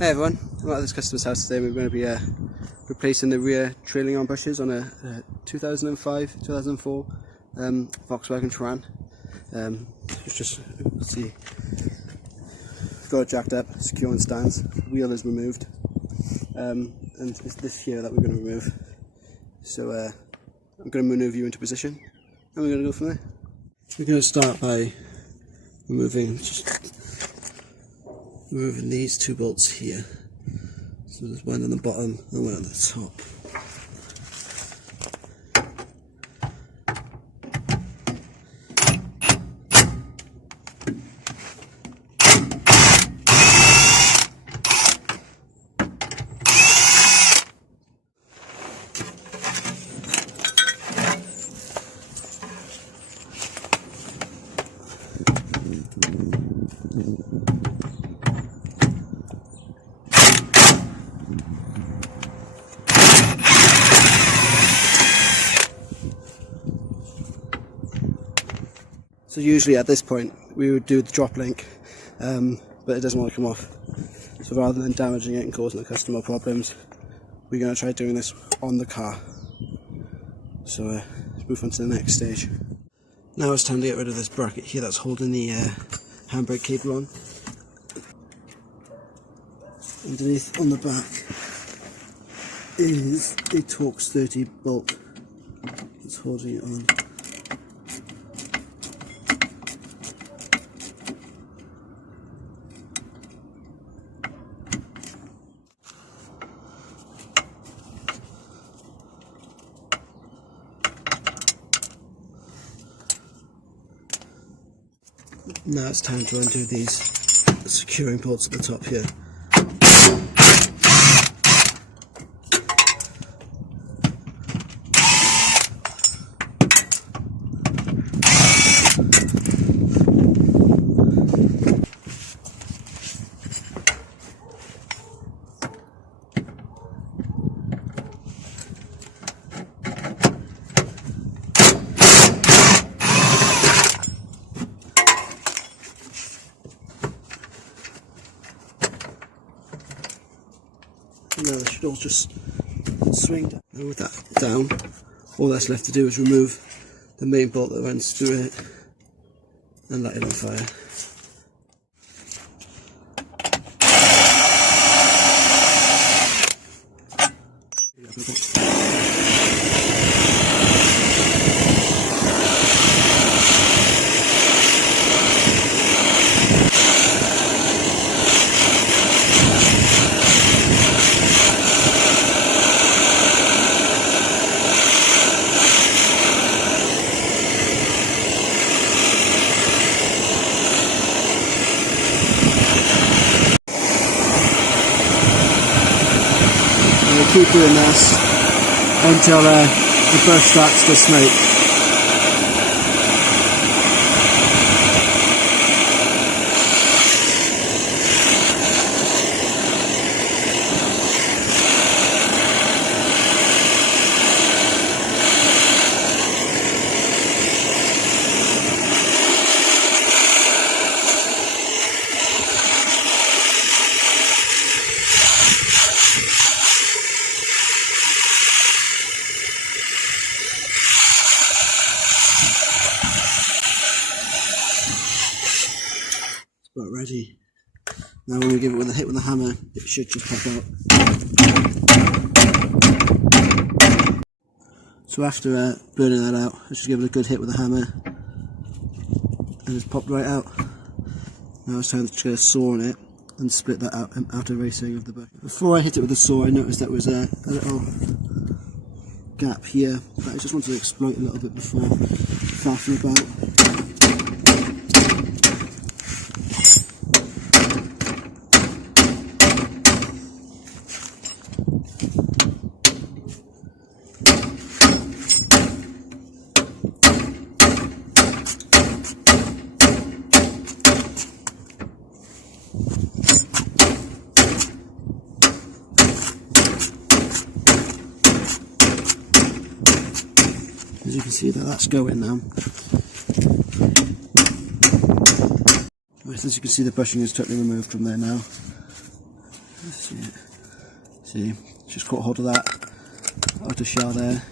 Hey everyone, I'm at this customer's house today. We're going to be replacing the rear trailing arm bushes on a 2005-2004 Volkswagen Touran. Just see, got it jacked up, secure on stands, wheel is removed, and it's this here that we're going to remove. So I'm going to maneuver you into position and we're going to go from there. We're going to start by removing these two bolts here. So there's one on the bottom and one on the top. So usually at this point we would do the drop link, but it doesn't want to come off. So rather than damaging it and causing the customer problems, we're going to try doing this on the car. So let's move on to the next stage. Now it's time to get rid of this bracket here that's holding the handbrake cable on. Underneath on the back is a Torx 30 bolt that's holding it on. Now it's time to undo these securing bolts at the top here. Now it should all just swing down. Now with that down, all that's left to do is remove the main bolt that runs through it and light it on fire. Keep doing this until the bush starts to smoke. About ready. Now when we give it a hit with the hammer, it should just pop out. So after burning that out, I just give it a good hit with the hammer and it's popped right out. Now it's time to get a saw on it and split that out, outer racing of the bucket. Before I hit it with the saw, I noticed there was a little gap here that I just wanted to exploit a little bit before faffing about. As you can see that's going now. As you can see, the bushing is totally removed from there now. See it. See, just caught hold of that outer shell there.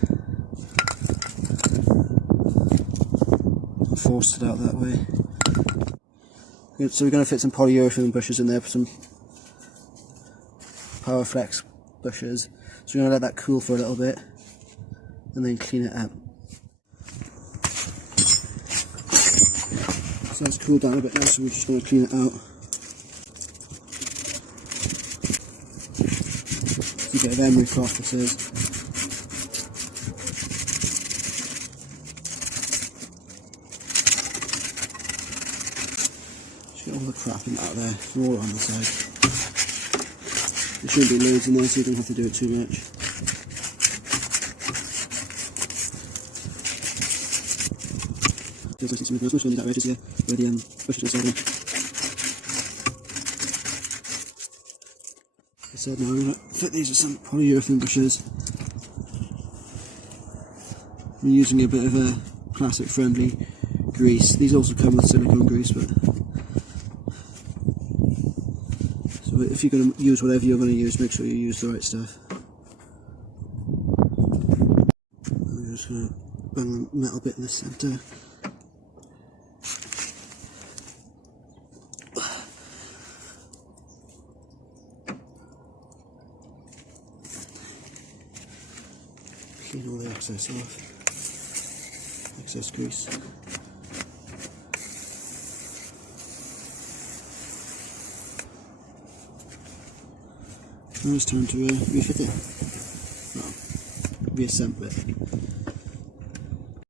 Forced it out that way. So we're going to fit some polyurethane bushes in there, some powerflex bushes. So we're going to let that cool for a little bit and then clean it up. So that's cooled down a bit now, so we're just going to clean it out. A bit of emery cloth this is. Just get all the crap out of there, all on the side. There shouldn't be loads in there, so you don't have to do it too much. Feels nice and smooth. I was going to do that right here, where the bushes are sliding. Like I said, now I'm going to fit these with some polyurethane bushes. I'm using a bit of a plastic friendly grease. These also come with silicone grease, but so if you're going to use whatever you're going to use, make sure you use the right stuff. I'm just going to bang the metal bit in the centre. Clean all the excess off, excess grease. Now it's time to refit it, well, reassemble it.